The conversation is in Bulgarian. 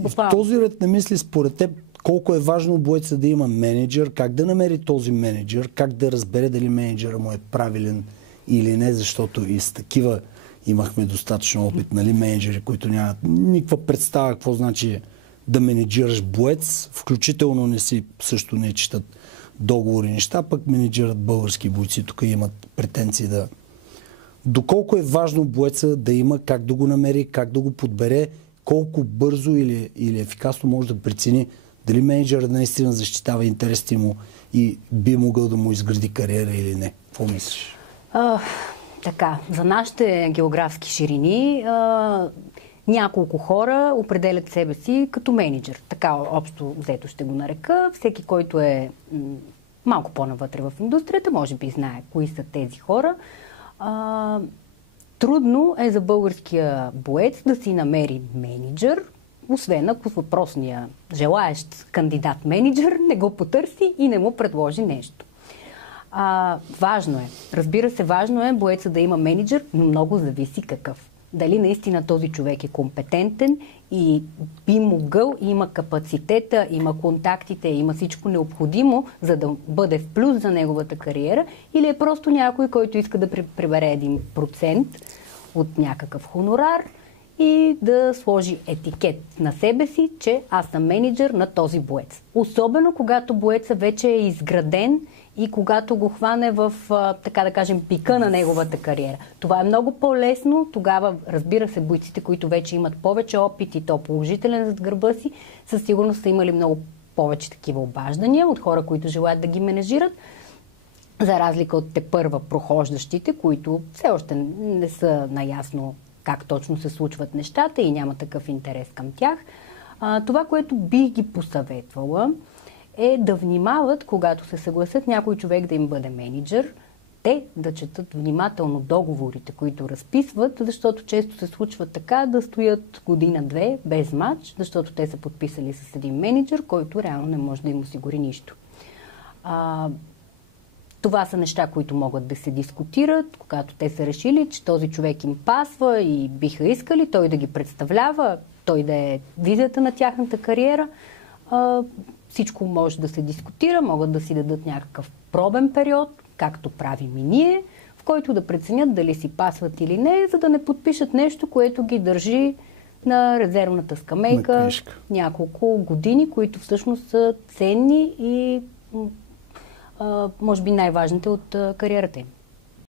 В този ред на мисли, според теб, колко е важно боеца да има менеджер, как да намери този менеджер, как да разбере дали менеджера му е правилен или не, защото и с такива имахме достатъчно опит, нали, менеджери, които нямат никаква представа какво значи да менеджираш боец, включително също не четат договори неща, пък менеджират български бойци, тук имат претенции да... Доколко е важно боеца да има, как да го намери, как да го подбере, колко бързо или ефикасно може да прецени дали менеджерът наистина защитава интересите му и би могъл да му изгради кариера или не. Какво мислиш? Така, за нашите географски ширини няколко хора определят себе си като менеджер. Така общо взето ще го нарека. Всеки, който е малко по-навътре в индустрията, може би знае кои са тези хора. Трудно е за българския боец да си намери менеджер, освен ако въпросния желаещ кандидат-менеджер не го потърси и не му предложи нещо. Важно е. Разбира се, важно е боеца да има менеджер, но много зависи какъв. Дали наистина този човек е компетентен и би могъл, има капацитета, има контактите, има всичко необходимо, за да бъде в плюс за неговата кариера, или е просто някой, който иска да прибере 1% от някакъв хонорар и да сложи етикет на себе си, че аз съм менеджер на този боец. Особено когато боеца вече е изграден и когато го хване в, така да кажем, пика на неговата кариера. Това е много по-лесно. Тогава, разбира се, бойците, които вече имат повече опит и то положителен зад гърба си, със сигурност са имали много повече такива обаждания от хора, които желаят да ги менежират, за разлика от тепърва прохождащите, които все още не са наясно как точно се случват нещата и няма такъв интерес към тях. Това, което бих ги посъветвала, е да внимават, когато се съгласят някой човек да им бъде менеджер, те да четат внимателно договорите, които разписват, защото често се случва така да стоят година-две без мач, защото те са подписали с един менеджер, който реално не може да им осигури нищо. Това са неща, които могат да се дискутират, когато те са решили, че този човек им пасва и биха искали той да ги представлява, той да е визията на тяхната кариера. Всичко може да се дискутира, могат да си дадат някакъв пробен период, както правим и ние, в който да преценят дали си пасват или не, за да не подпишат нещо, което ги държи на резервната скамейка няколко години, които всъщност са ценни и може би най-важните от кариерата им.